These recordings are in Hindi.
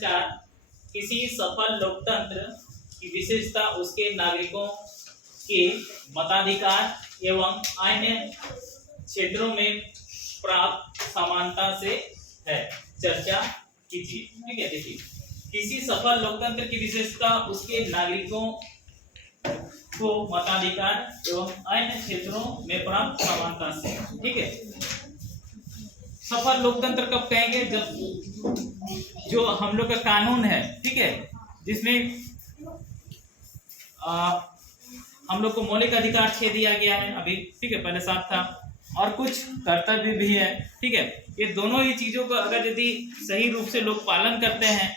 4 किसी सफल लोकतंत्र की विशेषता उसके नागरिकों के मताधिकार एवं अन्य क्षेत्रों में प्राप्त समानता से है। चर्चा कीजिए। ठीक है, देखिए किसी सफल लोकतंत्र की विशेषता उसके नागरिकों को मताधिकार एवं अन्य क्षेत्रों में प्राप्त समानता से। ठीक है, सफल लोकतंत्र कब कहेंगे? जब जो हम लोग का कानून है, ठीक है, जिसमें हम लोग को मौलिक अधिकार 6 दिया गया है अभी, ठीक है, पहले 7 था, और कुछ कर्तव्य भी है। ठीक है, ये दोनों ही चीजों को अगर यदि सही रूप से लोग पालन करते हैं,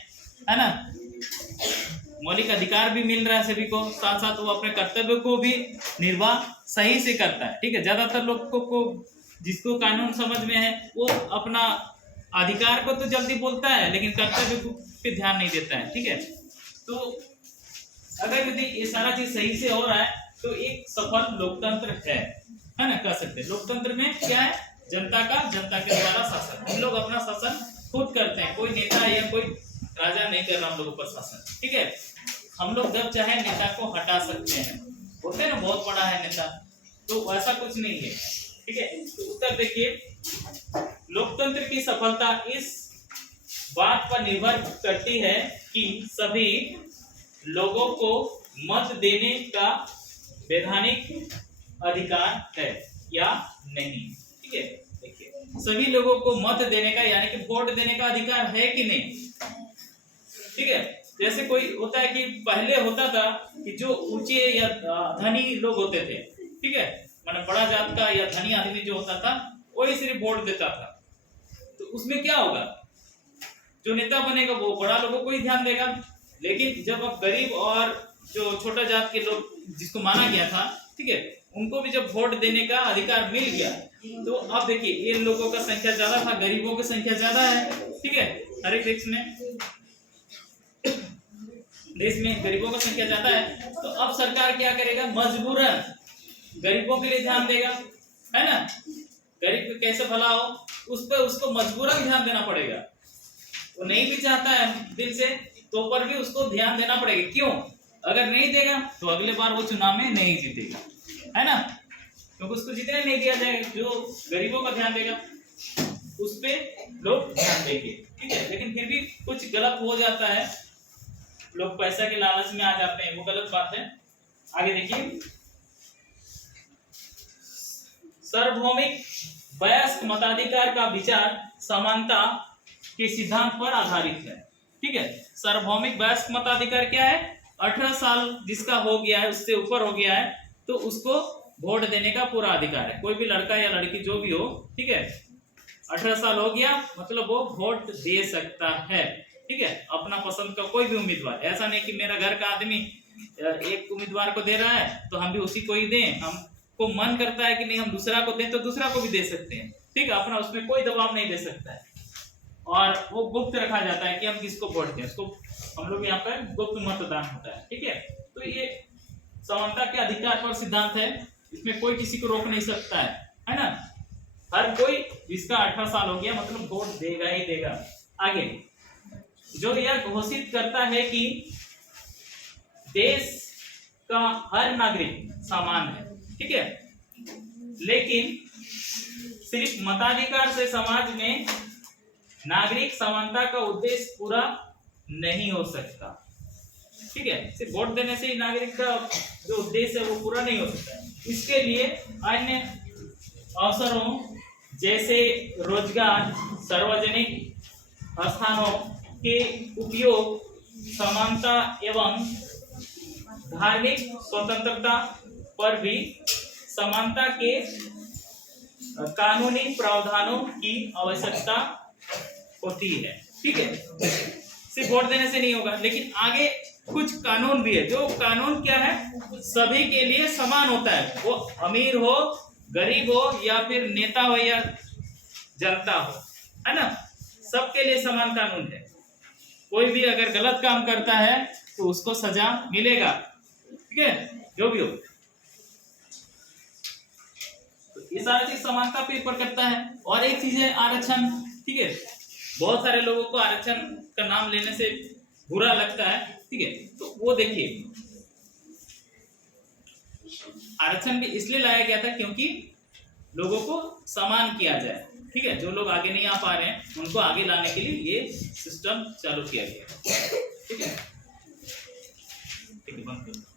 है ना, मौलिक अधिकार भी मिल रहा है सभी को, साथ साथ वो अपने कर्तव्य को भी निर्वाह सही से करता है। ठीक है, ज्यादातर लोगों को जिसको कानून समझ में है वो अपना अधिकार को तो जल्दी बोलता है लेकिन कर्तव्य को पे ध्यान नहीं देता है। ठीक है, तो अगर यदि ये सारा चीज सही से हो रहा है तो एक सफल लोकतंत्र है ना, कह सकते हैं। लोकतंत्र में क्या है? जनता के द्वारा शासन। हम लोग अपना शासन खुद करते हैं, कोई नेता या कोई राजा नहीं कर रहा हम लोगों पर शासन। ठीक है, हम लोग जब चाहे नेता को हटा सकते हैं। होते हैं ना, बहुत बड़ा है नेता, तो ऐसा कुछ नहीं है। ठीक है, तो उत्तर देखिए, लोकतंत्र की सफलता इस बात पर निर्भर करती है कि सभी लोगों को मत देने का वैधानिक अधिकार है या नहीं। ठीक है, देखिए सभी लोगों को मत देने का यानी कि वोट देने का अधिकार है कि नहीं। ठीक है, जैसे कोई होता है कि पहले होता था कि जो ऊंचे या धनी लोग होते थे, ठीक है, मतलब बड़ा जात का या धनी आदमी जो होता था वही सिर्फ वोट देता था। तो उसमें क्या होगा? जो नेता बनेगा वो बड़ा लोगों को ही ध्यान देगा, लेकिन जब अब गरीब और जो छोटा जात के लोग जिसको माना गया था, ठीक है, उनको भी जब वोट देने का अधिकार मिल गया, तो अब देखिए ये लोगों का संख्या ज्यादा था, गरीबों की संख्या ज्यादा है। ठीक है, हर एक देश में गरीबों की संख्या ज्यादा है, तो अब सरकार क्या करेगा? मजबूरन गरीबों के लिए ध्यान देगा, है ना। गरीब को कैसे भला हो उस पर उसको मजबूरन ध्यान देना पड़ेगा। वो नहीं भी चाहता है दिल से, तो पर भी उसको ध्यान देना पड़ेगा। क्यों? अगर नहीं देगा तो अगले बार वो चुनाव में नहीं जीतेगा, है ना, क्योंकि उसको जीतने नहीं दिया जाएगा। जो गरीबों का ध्यान देगा उस पे लोग ध्यान देंगे। ठीक है, लेकिन फिर भी कुछ गलत हो जाता है, लोग पैसा के लालच में आ जाते हैं, वो गलत बात है। आगे देखिए, सार्वभौमिक वयस्क मताधिकार का विचार समानता के सिद्धांत पर आधारित है। ठीक है, सार्वभौमिक वयस्क मताधिकार क्या है? 18 साल जिसका हो गया है, उससे ऊपर हो गया है, तो उसको वोट देने का पूरा अधिकार है। कोई भी लड़का या लड़की जो भी हो, ठीक है, 18 साल हो गया मतलब वो वोट दे सकता है। ठीक है, अपना पसंद का कोई भी उम्मीदवार, ऐसा नहीं कि मेरा घर का आदमी एक उम्मीदवार को दे रहा है तो हम भी उसी को ही दें। हमको मन करता है कि नहीं हम दूसरा को दें तो दूसरा को भी दे सकते हैं। ठीक है, अपना उसमें कोई दबाव नहीं दे सकता है, और वो गुप्त रखा जाता है कि हम किसको वोट दें, उसको हम लोग यहाँ पर गुप्त मतदान होता है। ठीक है, तो ये समानता के अधिकार पर सिद्धांत है, इसमें कोई किसी को रोक नहीं सकता है ना। हर कोई जिसका 18 साल हो गया मतलब वोट देगा ही देगा। आगे, जो यह घोषित करता है कि देश का हर नागरिक समान है। ठीक है, लेकिन सिर्फ मताधिकार से समाज में नागरिक समानता का उद्देश्य पूरा नहीं हो सकता। ठीक है, सिर्फ वोट देने से ही नागरिक का जो उद्देश्य है वो पूरा नहीं हो सकता। इसके लिए अन्य अवसरों जैसे रोजगार, सार्वजनिक स्थानों के उपयोग, समानता एवं धार्मिक स्वतंत्रता पर भी समानता के कानूनी प्रावधानों की आवश्यकता होती है। ठीक है, सिर्फ वोट देने से नहीं होगा, लेकिन आगे कुछ कानून भी है। जो कानून क्या है? सभी के लिए समान होता है, वो अमीर हो, गरीब हो, या फिर नेता हो या जनता हो, है ना, सबके लिए समान कानून है। कोई भी अगर गलत काम करता है तो उसको सजा मिलेगा। ठीक है, जो भी हो, तो ये सारा चीज समानता पे ऊपर करता है। और एक चीज है आरक्षण। ठीक है, बहुत सारे लोगों को आरक्षण का नाम लेने से बुरा लगता है, ठीक है। तो वो देखिए आरक्षण भी इसलिए लाया गया था क्योंकि लोगों को समान किया जाए, ठीक है। जो लोग आगे नहीं आ पा रहे हैं उनको आगे लाने के लिए ये सिस्टम चालू किया गया, ठीक है। ठीक है, बंद करो।